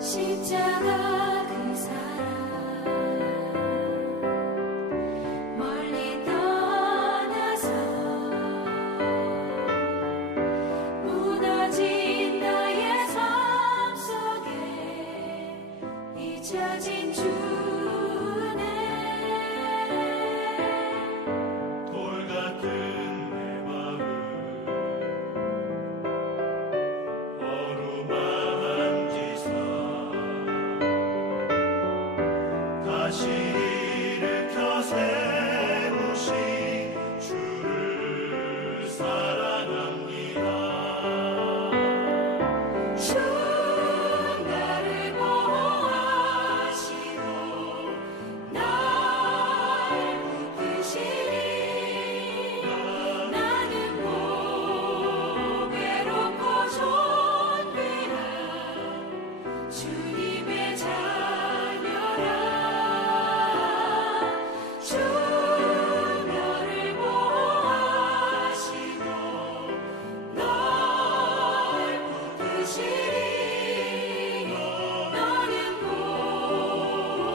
십자가 그 사랑 멀리 떠나서 무너진 나의 삶 속에 잊혀진 주네. 돌 같은 내 마음 어루만지사 다시 일으켜 세우신 주를 사랑합니다. 주 나를 보호하시고 날 붙드시니 나는 보배롭고 존귀한 주님의 자녀라. 주 나를 보호하시고 날 붙드시니 나는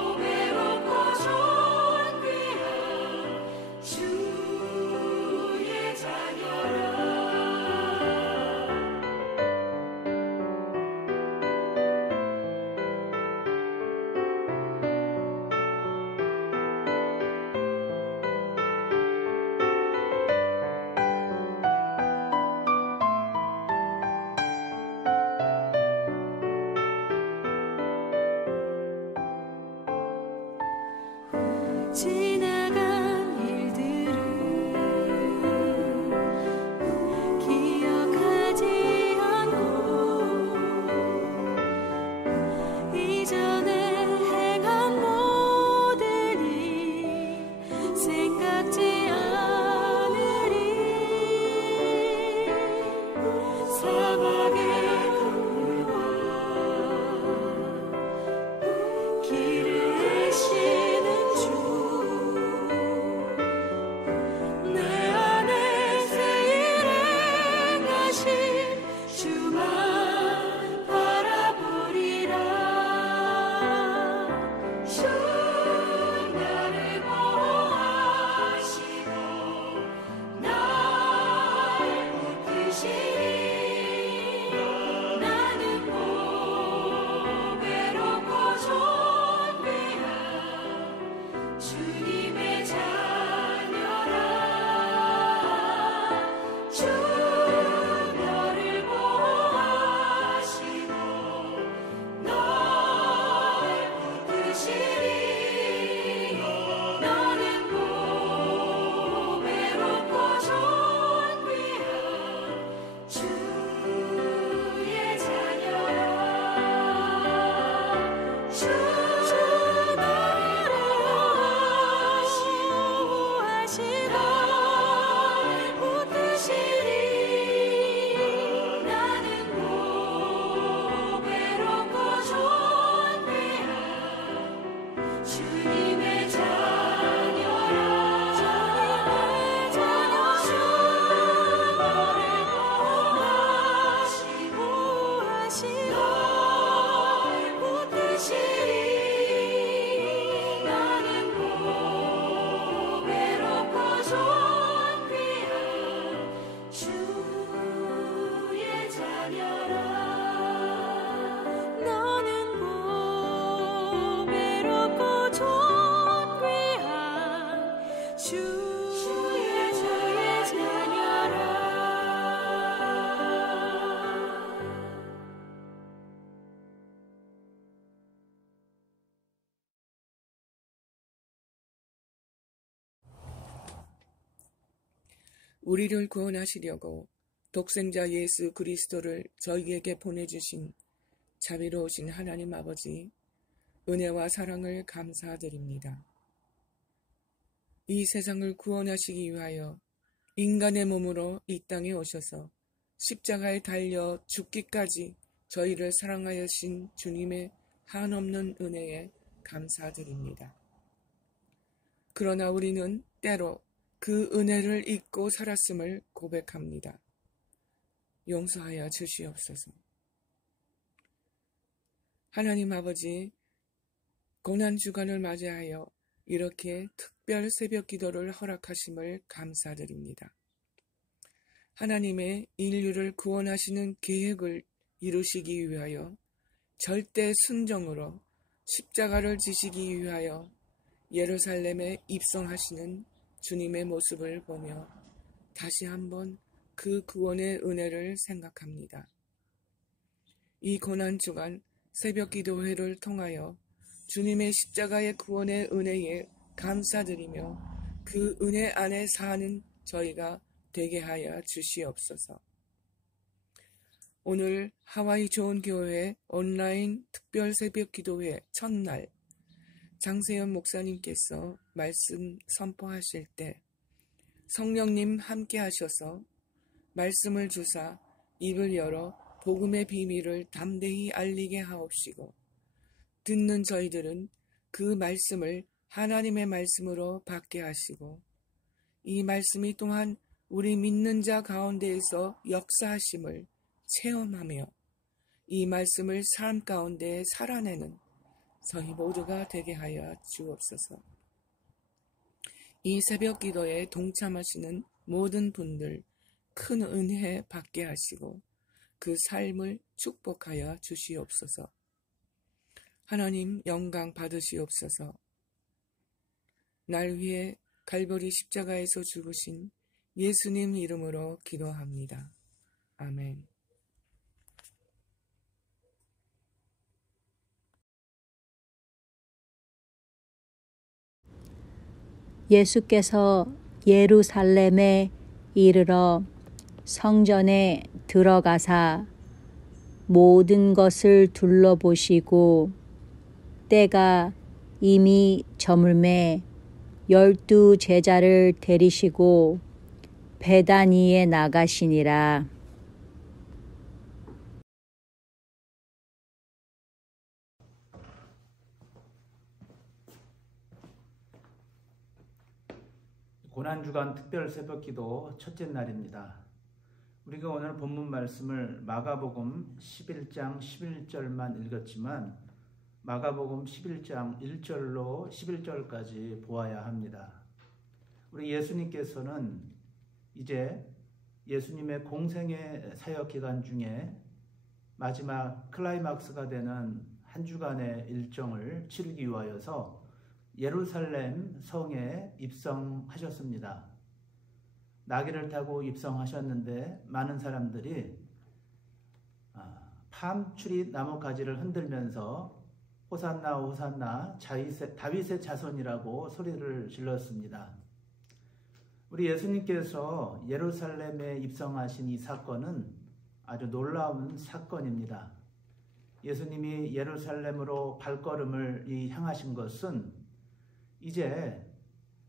보배롭고 존귀한 주의 자녀라. 지나간 일들을 기억하지 않고 이전에 행한 모든 일 생각지 않으리. 사막의 강물과 길을 하시는 주 내 안에 새 일 행하신 주만 바라보리라. 주 나를 보호하시고 날 붙드시니 나는 보배롭고 존귀한 주님의 자녀라. 주 나를 보호하시고 날 붙드시니 나는 보배롭고 존귀한 주의 자녀라. 주 나를 보호하시고 붙드시니 나는 보배롭고 존귀한 주님의 자녀라. 주 나를 보호하시고 날 붙드시니 나는 보배롭고 존귀한 주의 자녀라. 너는 보배롭고 존귀한 주의 자녀라. 우리를 구원하시려고 독생자 예수 그리스도를 저희에게 보내주신 자비로우신 하나님 아버지, 은혜와 사랑을 감사드립니다. 이 세상을 구원하시기 위하여 인간의 몸으로 이 땅에 오셔서 십자가에 달려 죽기까지 저희를 사랑하신 주님의 한없는 은혜에 감사드립니다. 그러나 우리는 때로 그 은혜를 잊고 살았음을 고백합니다. 용서하여 주시옵소서. 하나님 아버지, 고난주간을 맞이하여 이렇게 특별 새벽 기도를 허락하심을 감사드립니다. 하나님의 인류를 구원하시는 계획을 이루시기 위하여 절대 순종으로 십자가를 지시기 위하여 예루살렘에 입성하시는 주님의 모습을 보며 다시 한번 그 구원의 은혜를 생각합니다. 이 고난주간 새벽 기도회를 통하여 주님의 십자가의 구원의 은혜에 감사드리며 그 은혜 안에 사는 저희가 되게 하여 주시옵소서. 오늘 하와이 좋은 교회 온라인 특별 새벽 기도회 첫날 장세현 목사님께서 말씀 선포하실 때 성령님 함께 하셔서 말씀을 주사 입을 열어 복음의 비밀을 담대히 알리게 하옵시고 듣는 저희들은 그 말씀을 하나님의 말씀으로 받게 하시고 이 말씀이 또한 우리 믿는 자 가운데에서 역사하심을 체험하며 이 말씀을 삶 가운데 살아내는 저희 모두가 되게 하여 주옵소서. 이 새벽 기도에 동참하시는 모든 분들 큰 은혜 받게 하시고 그 삶을 축복하여 주시옵소서. 하나님 영광 받으시옵소서. 날 위해 갈보리 십자가에서 죽으신 예수님 이름으로 기도합니다. 아멘. 예수께서 예루살렘에 이르러 성전에 들어가사 모든 것을 둘러보시고 때가 이미 저물매 12 제자를 데리시고 베다니에 나가시니라. 고난주간 특별 새벽기도 첫째 날입니다. 우리가 오늘 본문 말씀을 마가복음 11장 11절만 읽었지만 마가복음 11장 1절로 11절까지 보아야 합니다. 우리 예수님께서는 이제 예수님의 공생의 사역 기간 중에 마지막 클라이막스가 되는 한 주간의 일정을 치르기 위하여서 예루살렘 성에 입성하셨습니다. 나귀를 타고 입성하셨는데 많은 사람들이 팜추리 나뭇가지를 흔들면서 호산나 호산나 다윗의 자손이라고 소리를 질렀습니다. 우리 예수님께서 예루살렘에 입성하신 이 사건은 아주 놀라운 사건입니다. 예수님이 예루살렘으로 발걸음을 향하신 것은 이제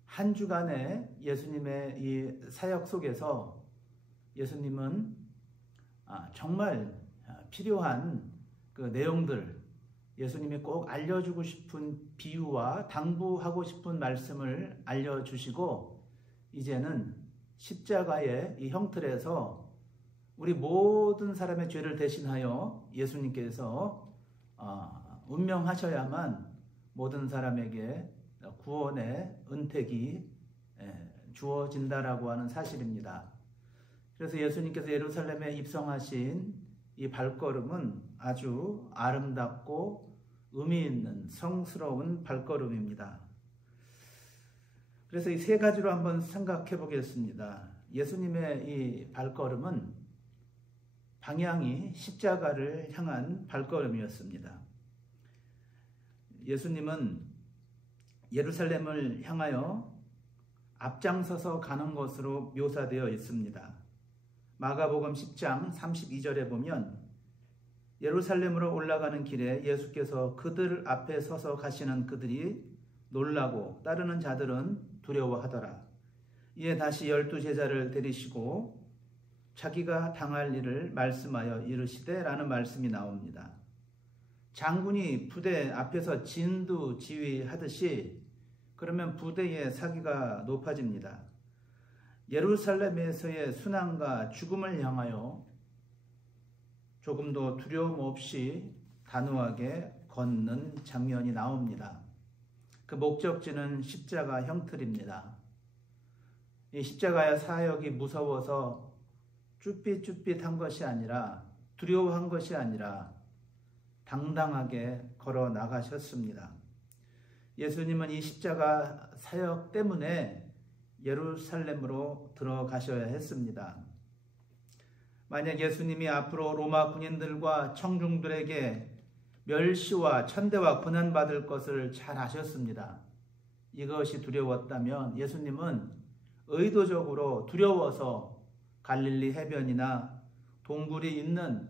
한 주간의 예수님의 이 사역 속에서 예수님은 정말 필요한 그 내용들, 예수님이 꼭 알려주고 싶은 비유와 당부하고 싶은 말씀을 알려주시고 이제는 십자가의 이 형틀에서 우리 모든 사람의 죄를 대신하여 예수님께서 운명하셔야만 모든 사람에게 구원의 은택이 주어진다라고 하는 사실입니다. 그래서 예수님께서 예루살렘에 입성하신 이 발걸음은 아주 아름답고 의미 있는 성스러운 발걸음입니다. 그래서 이 세 가지로 한번 생각해 보겠습니다. 예수님의 이 발걸음은 방향이 십자가를 향한 발걸음이었습니다. 예수님은 예루살렘을 향하여 앞장서서 가는 것으로 묘사되어 있습니다. 마가복음 10장 32절에 보면 예루살렘으로 올라가는 길에 예수께서 그들 앞에 서서 가시는 그들이 놀라고 따르는 자들은 두려워하더라. 이에 다시 12 제자를 데리시고 자기가 당할 일을 말씀하여 이르시되 라는 말씀이 나옵니다. 장군이 부대 앞에서 진두지휘하듯이 그러면 부대의 사기가 높아집니다. 예루살렘에서의 순환과 죽음을 향하여 조금도 두려움 없이 단호하게 걷는 장면이 나옵니다. 그 목적지는 십자가 형틀입니다. 이 십자가의 사역이 무서워서 쭈삣쭈삣한 것이 아니라, 두려워한 것이 아니라 당당하게 걸어 나가셨습니다. 예수님은 이 십자가 사역 때문에 예루살렘으로 들어가셔야 했습니다. 만약 예수님이 앞으로 로마 군인들과 청중들에게 멸시와 천대와 고난받을 것을 잘 아셨습니다. 이것이 두려웠다면 예수님은 의도적으로 두려워서 갈릴리 해변이나 동굴이 있는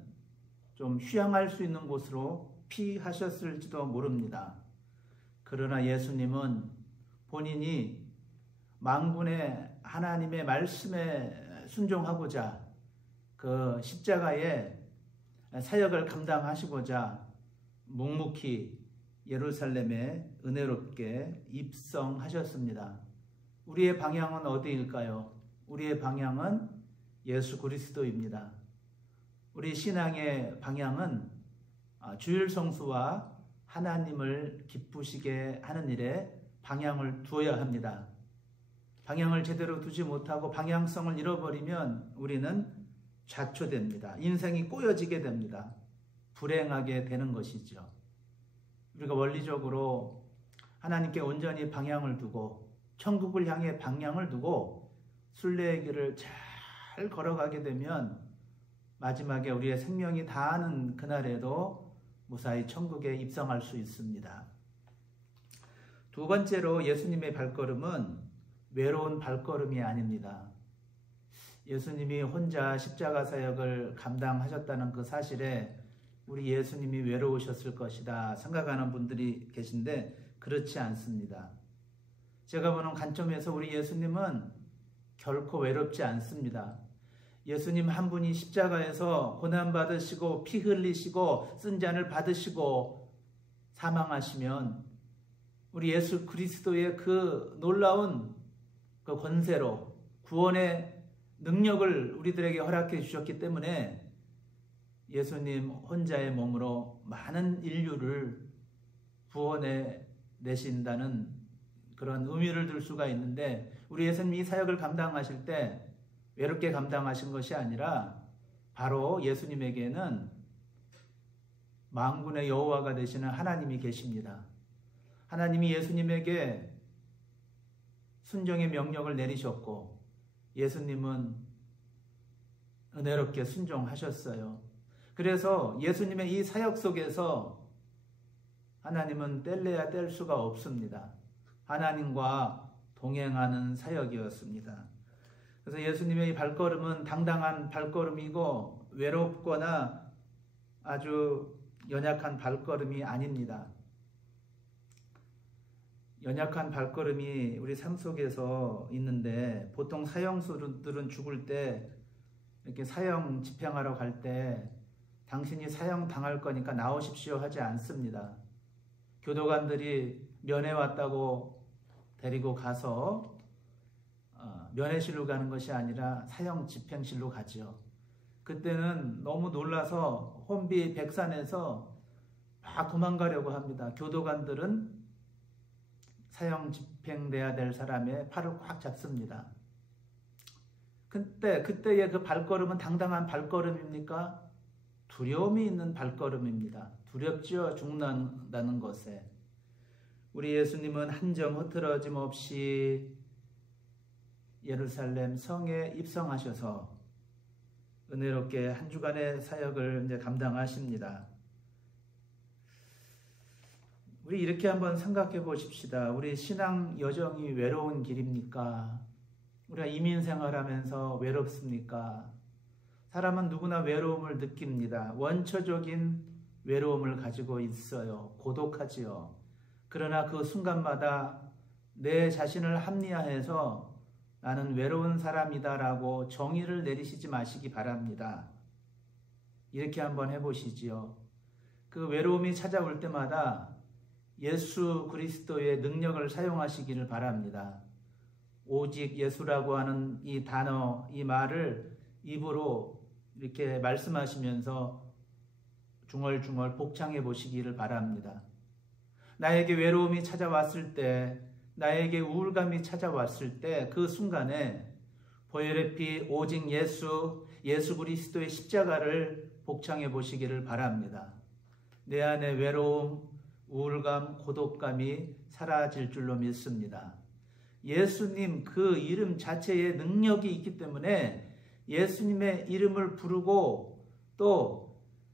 좀 휴양할 수 있는 곳으로 피하셨을지도 모릅니다. 그러나 예수님은 본인이 만군의 하나님의 말씀에 순종하고자 그 십자가의 사역을 감당하시고자 묵묵히 예루살렘에 은혜롭게 입성하셨습니다. 우리의 방향은 어디일까요? 우리의 방향은 예수 그리스도입니다. 우리 신앙의 방향은 주일 성수와 하나님을 기쁘시게 하는 일에 방향을 두어야 합니다. 방향을 제대로 두지 못하고 방향성을 잃어버리면 우리는 좌초됩니다. 인생이 꼬여지게 됩니다. 불행하게 되는 것이죠. 우리가 원리적으로 하나님께 온전히 방향을 두고 천국을 향해 방향을 두고 순례의 길을 잘 걸어가게 되면 마지막에 우리의 생명이 다하는 그날에도 무사히 천국에 입성할 수 있습니다. 두 번째로 예수님의 발걸음은 외로운 발걸음이 아닙니다. 예수님이 혼자 십자가 사역을 감당하셨다는 그 사실에 우리 예수님이 외로우셨을 것이다 생각하는 분들이 계신데 그렇지 않습니다. 제가 보는 관점에서 우리 예수님은 결코 외롭지 않습니다. 예수님 한 분이 십자가에서 고난받으시고 피 흘리시고 쓴 잔을 받으시고 사망하시면 우리 예수 그리스도의 그 놀라운 그 권세로 구원의 능력을 우리들에게 허락해 주셨기 때문에 예수님 혼자의 몸으로 많은 인류를 구원해 내신다는 그런 의미를 들 수가 있는데 우리 예수님이 이 사역을 감당하실 때 외롭게 감당하신 것이 아니라 바로 예수님에게는 만군의 여호와가 되시는 하나님이 계십니다. 하나님이 예수님에게 순종의 명령을 내리셨고 예수님은 은혜롭게 순종하셨어요. 그래서 예수님의 이 사역 속에서 하나님은 뗄래야 뗄 수가 없습니다. 하나님과 동행하는 사역이었습니다. 그래서 예수님의 이 발걸음은 당당한 발걸음이고 외롭거나 아주 연약한 발걸음이 아닙니다. 연약한 발걸음이 우리 삶 속에서 있는데 보통 사형수들은 죽을 때 이렇게 사형 집행하러 갈 때 당신이 사형 당할 거니까 나오십시오 하지 않습니다. 교도관들이 면회 왔다고 데리고 가서 면회실로 가는 것이 아니라 사형 집행실로 가죠. 그때는 너무 놀라서 혼비백산해서 막 도망가려고 합니다. 교도관들은 사형 집행돼야 될 사람의 팔을 꽉 잡습니다. 그때의 그 발걸음은 당당한 발걸음입니까? 두려움이 있는 발걸음입니다. 두렵지요, 죽는다는 것에. 우리 예수님은 한 점 흐트러짐 없이 예루살렘 성에 입성하셔서 은혜롭게 한 주간의 사역을 이제 감당하십니다. 우리 이렇게 한번 생각해 보십시다. 우리 신앙 여정이 외로운 길입니까? 우리가 이민 생활하면서 외롭습니까? 사람은 누구나 외로움을 느낍니다. 원초적인 외로움을 가지고 있어요. 고독하지요. 그러나 그 순간마다 내 자신을 합리화해서 나는 외로운 사람이다라고 정의를 내리시지 마시기 바랍니다. 이렇게 한번 해보시지요. 그 외로움이 찾아올 때마다 예수 그리스도의 능력을 사용하시기를 바랍니다. 오직 예수라고 하는 이 단어, 이 말을 입으로 이렇게 말씀하시면서 중얼중얼 복창해 보시기를 바랍니다. 나에게 외로움이 찾아왔을 때, 나에게 우울감이 찾아왔을 때 그 순간에 보혈의 피 오직 예수 그리스도의 십자가를 복창해 보시기를 바랍니다. 내 안에 외로움, 우울감, 고독감이 사라질 줄로 믿습니다. 예수님 그 이름 자체에 능력이 있기 때문에 예수님의 이름을 부르고 또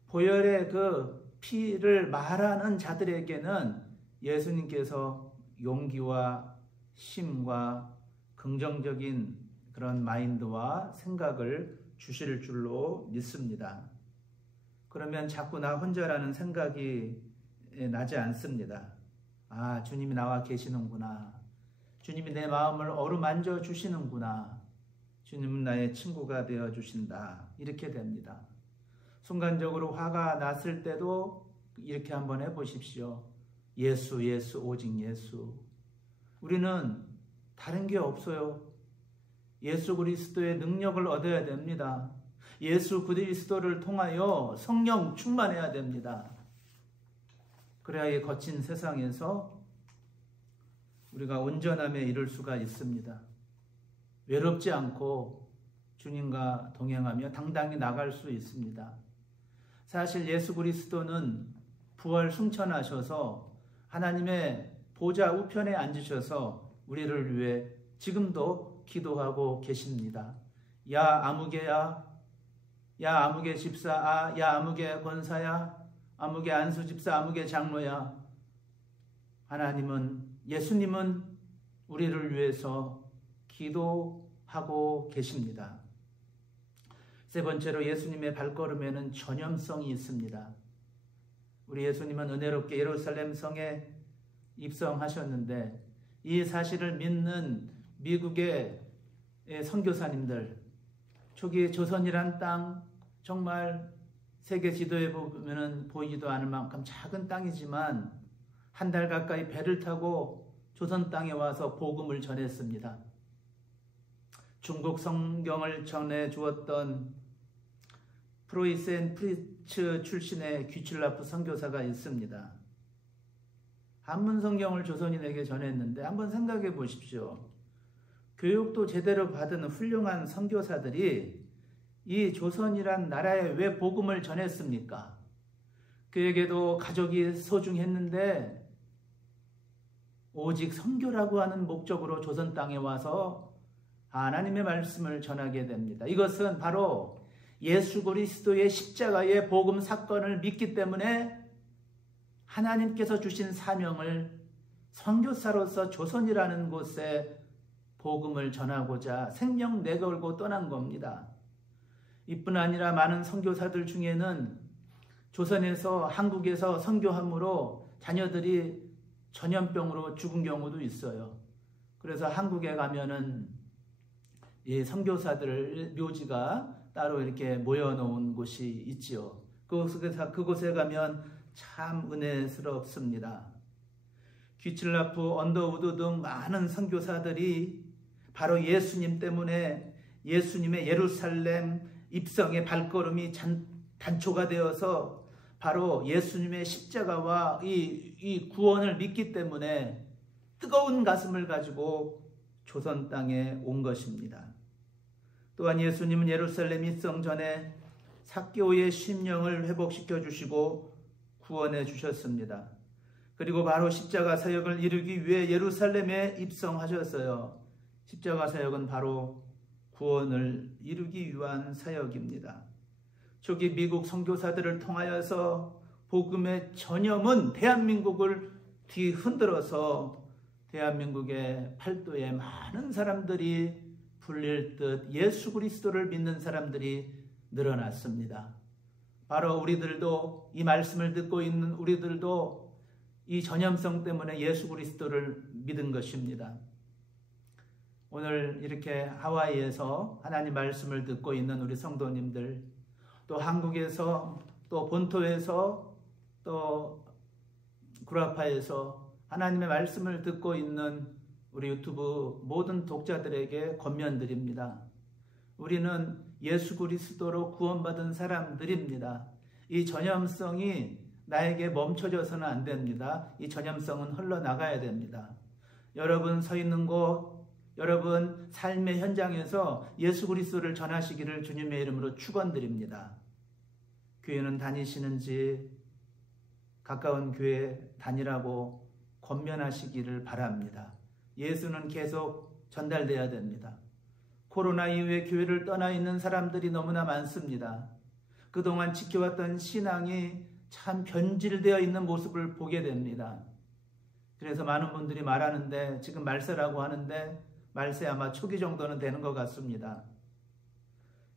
보혈의 그 피를 말하는 자들에게는 예수님께서 용기와 힘과 긍정적인 그런 마인드와 생각을 주실 줄로 믿습니다. 그러면 자꾸 나 혼자라는 생각이 나지 않습니다. 아, 주님이 나와 계시는구나. 주님이 내 마음을 어루만져 주시는구나. 주님은 나의 친구가 되어 주신다. 이렇게 됩니다. 순간적으로 화가 났을 때도 이렇게 한번 해보십시오. 예수, 예수, 오직 예수. 우리는 다른 게 없어요. 예수 그리스도의 능력을 얻어야 됩니다. 예수 그리스도를 통하여 성령 충만해야 됩니다. 그래야 이 거친 세상에서 우리가 온전함에 이를 수가 있습니다. 외롭지 않고 주님과 동행하며 당당히 나갈 수 있습니다. 사실 예수 그리스도는 부활 승천하셔서 하나님의 보좌 우편에 앉으셔서 우리를 위해 지금도 기도하고 계십니다. 야 아무개야, 야 아무개 집사, 야 아무개 권사야, 아무개 안수 집사, 아무개 장로야. 하나님은, 예수님은 우리를 위해서 기도하고 계십니다. 세 번째로 예수님의 발걸음에는 전염성이 있습니다. 우리 예수님은 은혜롭게 예루살렘 성에 입성하셨는데 이 사실을 믿는 미국의 선교사님들, 초기 조선이란 땅, 정말 세계 지도에 보면 보이지도 않을 만큼 작은 땅이지만 한 달 가까이 배를 타고 조선 땅에 와서 복음을 전했습니다. 중국 성경을 전해 주었던 프로이센 프리츠 출신의 귀칠라프 선교사가 있습니다. 한문 성경을 조선인에게 전했는데 한번 생각해 보십시오. 교육도 제대로 받은 훌륭한 선교사들이 이 조선이란 나라에 왜 복음을 전했습니까? 그에게도 가족이 소중했는데 오직 선교라고 하는 목적으로 조선 땅에 와서 하나님의 말씀을 전하게 됩니다. 이것은 바로 예수 그리스도의 십자가의 복음 사건을 믿기 때문에 하나님께서 주신 사명을 선교사로서 조선이라는 곳에 복음을 전하고자 생명 내걸고 떠난 겁니다. 이뿐 아니라 많은 선교사들 중에는 조선에서 한국에서 선교함으로 자녀들이 전염병으로 죽은 경우도 있어요. 그래서 한국에 가면은 이 선교사들 묘지가 따로 이렇게 모여놓은 곳이 있지요. 그곳에 가면 참 은혜스럽습니다. 귀칠라프, 언더우드 등 많은 선교사들이 바로 예수님 때문에 예수님의 예루살렘 입성의 발걸음이 단초가 되어서 바로 예수님의 십자가와 이 구원을 믿기 때문에 뜨거운 가슴을 가지고 조선 땅에 온 것입니다. 또한 예수님은 예루살렘 입성 전에 삭개오의 심령을 회복시켜 주시고 구원해 주셨습니다. 그리고 바로 십자가 사역을 이루기 위해 예루살렘에 입성하셨어요. 십자가 사역은 바로 구원을 이루기 위한 사역입니다. 초기 미국 선교사들을 통하여서 복음의 전염은 대한민국을 뒤흔들어서 대한민국의 팔도에 많은 사람들이 불릴 듯 예수 그리스도를 믿는 사람들이 늘어났습니다. 바로 우리들도, 이 말씀을 듣고 있는 우리들도 이 전염성 때문에 예수 그리스도를 믿은 것입니다. 오늘 이렇게 하와이에서 하나님 말씀을 듣고 있는 우리 성도님들, 또 한국에서, 또 본토에서, 또 구라파에서 하나님의 말씀을 듣고 있는 우리 유튜브 모든 독자들에게 권면드립니다. 우리는 예수 그리스도로 구원받은 사람들입니다. 이 전염성이 나에게 멈춰져서는 안 됩니다. 이 전염성은 흘러나가야 됩니다. 여러분 서 있는 곳, 여러분 삶의 현장에서 예수 그리스도를 전하시기를 주님의 이름으로 축원드립니다. 교회는 다니시는지 가까운 교회 다니라고 권면하시기를 바랍니다. 예수는 계속 전달돼야 됩니다. 코로나 이후에 교회를 떠나 있는 사람들이 너무나 많습니다. 그동안 지켜왔던 신앙이 참 변질되어 있는 모습을 보게 됩니다. 그래서 많은 분들이 말하는데, 지금 말세라고 하는데 말세 아마 초기 정도는 되는 것 같습니다.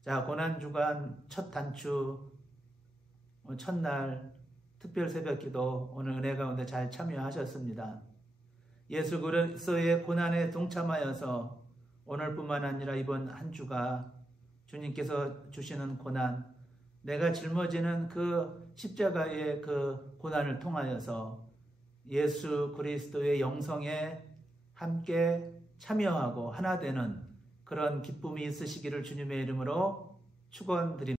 자, 고난주간 첫 단추, 첫날 특별 새벽기도 오늘 은혜 가운데 잘 참여하셨습니다. 예수 그리스도의 고난에 동참하여서 오늘뿐만 아니라 이번 한 주가 주님께서 주시는 고난, 내가 짊어지는 그 십자가의 그 고난을 통하여서 예수 그리스도의 영성에 함께 참여하고 하나 되는 그런 기쁨이 있으시기를 주님의 이름으로 축원드립니다.